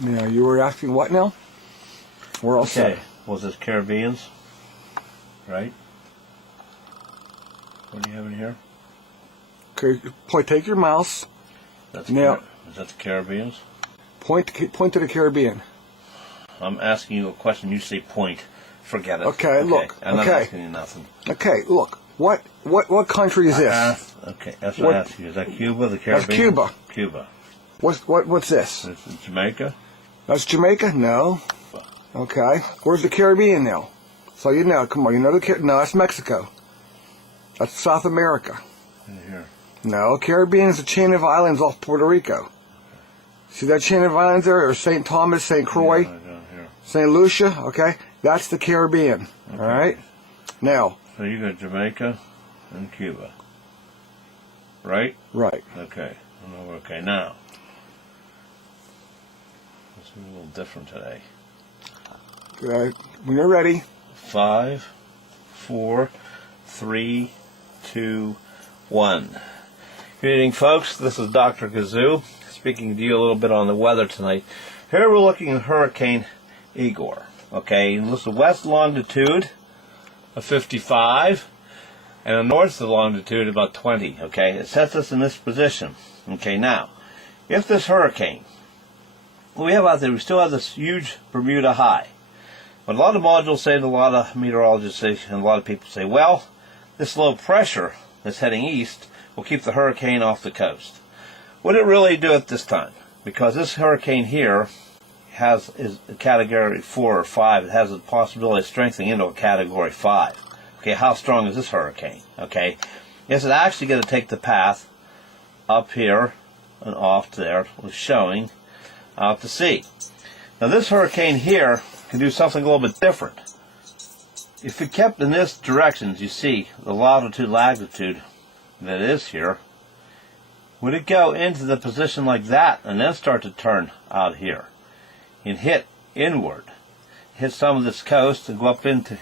Now, you were asking what now? We're all set. Was this Caribbeans? Right? What do you have in here? Okay, take your mouse. Is Now, that the Caribbeans? point to the Caribbean. I'm asking you a question. You say point. Forget it. Okay, look. I'm not asking you nothing. Okay, look. What country is this? Okay, that's what I asked you. Is that Cuba, the Caribbean? That's Cuba. Cuba. What's this? Is it Jamaica? That's Jamaica? No. Okay. Where's the Caribbean now? So you know, come on, you know no, that's Mexico. That's South America. In here. No, Caribbean is a chain of islands off Puerto Rico. See that chain of islands there? Or St. Thomas, St. Croix, St. Lucia? Okay. That's the Caribbean. Okay. All right? Now. So you got Jamaica and Cuba. Right? Right. Okay. Okay, now. This is a little different today. Okay. When you're ready. 5, 4, 3, 2, 1. Good evening, folks. This is Dr. Kazoo speaking to you a little bit on the weather tonight. Here we're looking at Hurricane Igor. Okay, and this is west longitude of 55 and a north longitude about 20. Okay, it sets us in this position. Okay, now, if this hurricane, what we have out there, we still have this huge Bermuda high. But a lot of modules say, and a lot of meteorologists say, and a lot of people say, well, this low pressure that's heading east will keep the hurricane off the coast. Would it really do it this time? Because this hurricane here is a category 4 or 5. It has a possibility of strengthening into a category 5. Okay, how strong is this hurricane? Okay, is it actually going to take the path up here and off there, showing out to sea? Now this hurricane here can do something a little bit different. If it kept in this direction, as you see, the latitude that is here, would it go into the position like that and then start to turn out here and hit inward, hit some of this coast and go up into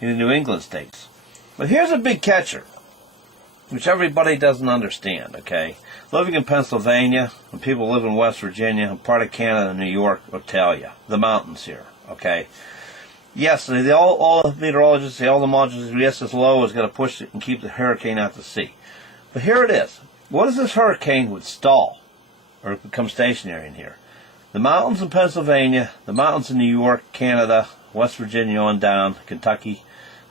New England states? But here's a big catcher, which everybody doesn't understand, okay? Living in Pennsylvania, and people live in West Virginia, and part of Canada and New York will tell you, the mountains here, okay? Yes, all the meteorologists say, all the modules, yes, this low is going to push it and keep the hurricane out to sea. But here it is. What if this hurricane would stall or become stationary in here? The mountains in Pennsylvania, the mountains in New York, Canada, West Virginia on down, Kentucky,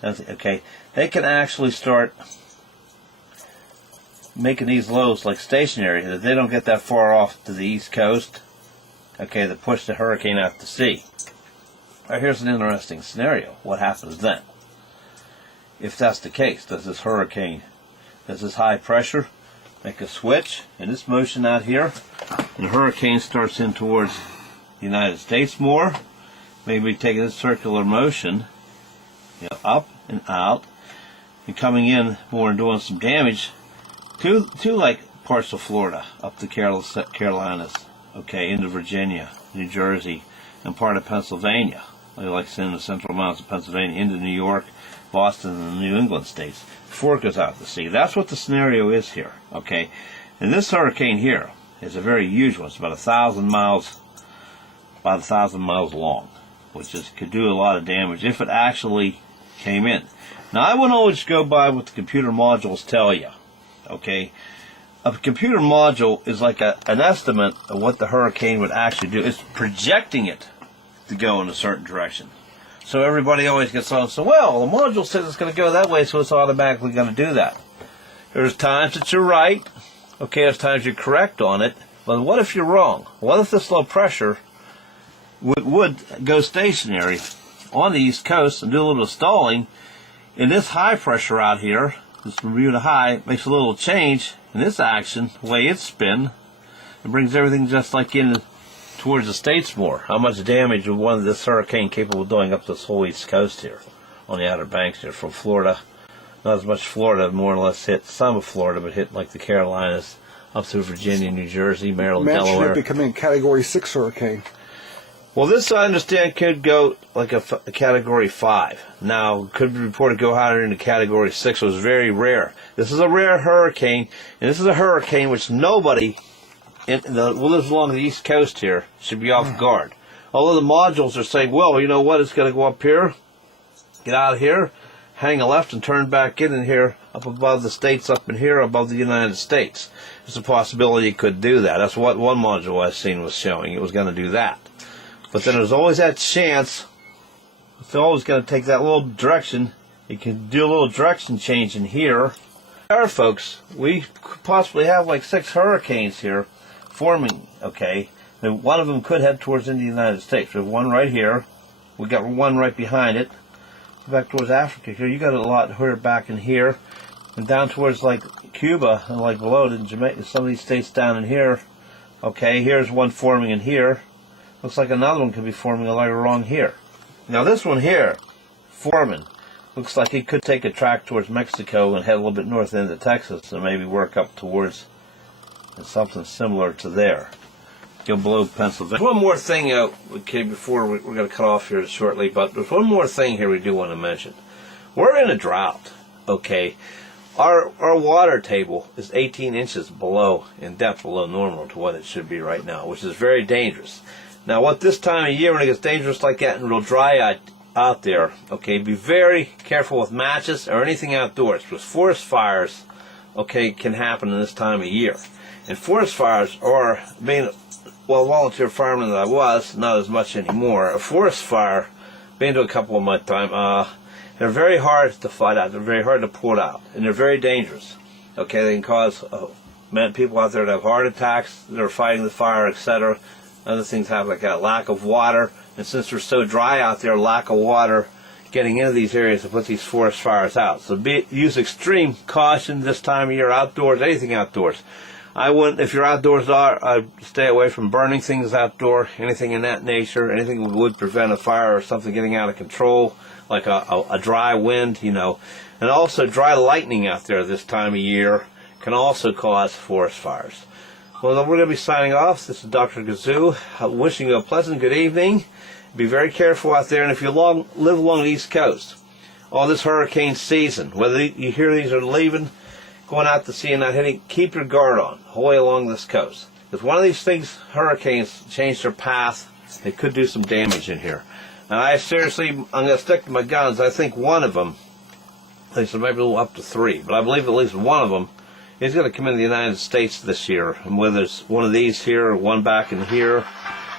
okay, they can actually start making these lows like stationary, that they don't get that far off to the east coast, okay, that push the hurricane out to sea. Now here's an interesting scenario. What happens then? If that's the case, does this high pressure make a switch in this motion out here, and the hurricane starts in towards the United States more, maybe taking this circular motion, up and out, and coming in more and doing some damage to like parts of Florida, up the Carolinas, okay, into Virginia, New Jersey, and part of Pennsylvania, like I said, in the central mountains of Pennsylvania, into New York, Boston, and the New England states, before it goes out to sea. That's what the scenario is here, okay? And this hurricane here is a very huge one. It's about 1,000 miles long, which could do a lot of damage if it actually came in. Now, I wouldn't always go by what the computer modules tell you, okay? A computer module is like an estimate of what the hurricane would actually do. It's projecting it to go in a certain direction. So everybody always gets on, so, well, the module says it's going to go that way, so it's automatically going to do that. There's times that you're right, okay, there's times you're correct on it, but what if you're wrong? What if this low pressure would go stationary on the East Coast and do a little stalling, and this high pressure out here, this Bermuda high, makes a little change in this action, the way it's spin, it brings everything just like in towards the states more. How much damage would one of this hurricane capable of doing up this whole East Coast here, on the Outer Banks here, from Florida, not as much Florida, more or less hit some of Florida, but hit like the Carolinas, up through Virginia, New Jersey, Maryland, Delaware. Mentioned it becoming a Category 6 hurricane. Well, this, I understand, could go like a Category 5. Now, could be reported to go higher into Category 6. It was very rare. This is a rare hurricane, and this is a hurricane which nobody lives along the East Coast here should be off guard. Although the modules are saying, well, you know what, it's going to go up here, get out of here, hang a left and turn back in here, up above the states, up in here, above the United States. There's a possibility it could do that. That's what one module I've seen was showing. It was going to do that. But then there's always that chance, it's always going to take that little direction. You can do a little direction change in here. There, folks, we could possibly have like 6 hurricanes here forming, okay? And one of them could head towards the United States. We have one right here. We got one right behind it. Back towards Africa here. You got a lot here back in here. And down towards like Cuba and like below it in Jamaica, some of these states down in here. Okay, here's one forming in here. Looks like another one could be forming like along here. Now this one here, forming, looks like it could take a track towards Mexico and head a little bit north into Texas and maybe work up towards something similar to there. Go below Pennsylvania. One more thing, okay, before we're going to cut off here shortly, but there's one more thing here we do want to mention. We're in a drought, okay? Our water table is 18 inches below, in depth below normal to what it should be right now, which is very dangerous. Now, what this time of year, when it gets dangerous like that and real dry out there, okay, be very careful with matches or anything outdoors, because forest fires, okay, can happen in this time of year. And forest fires are, being, well, volunteer fireman that I was, not as much anymore, a forest fire, been to a couple of my time, they're very hard to fight out, they're very hard to put out, and they're very dangerous. Okay, they can cause people out there to have heart attacks, they're fighting the fire, etc. Other things happen like that, lack of water, and since they're so dry out there, lack of water getting into these areas to put these forest fires out. So use extreme caution this time of year, outdoors, anything outdoors. I wouldn't, if you're outdoors, I'd stay away from burning things outdoor, anything in that nature, anything that would prevent a fire or something getting out of control, like a dry wind, you know. And also dry lightning out there this time of year can also cause forest fires. Well, we're going to be signing off. This is Dr. Kazoo, wishing you a pleasant good evening. Be very careful out there, and if you live along the East Coast, all this hurricane season, whether you hear these are leaving, going out to sea and not hitting, keep your guard on, all the way along this coast. If one of these things, hurricanes, change their path, they could do some damage in here. And I'm going to stick to my guns. I think one of them, I think so maybe up to 3, but I believe at least one of them is going to come into the United States this year. And whether it's one of these here or one back in here,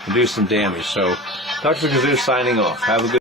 and do some damage. So, Dr. Kazoo signing off. Have a good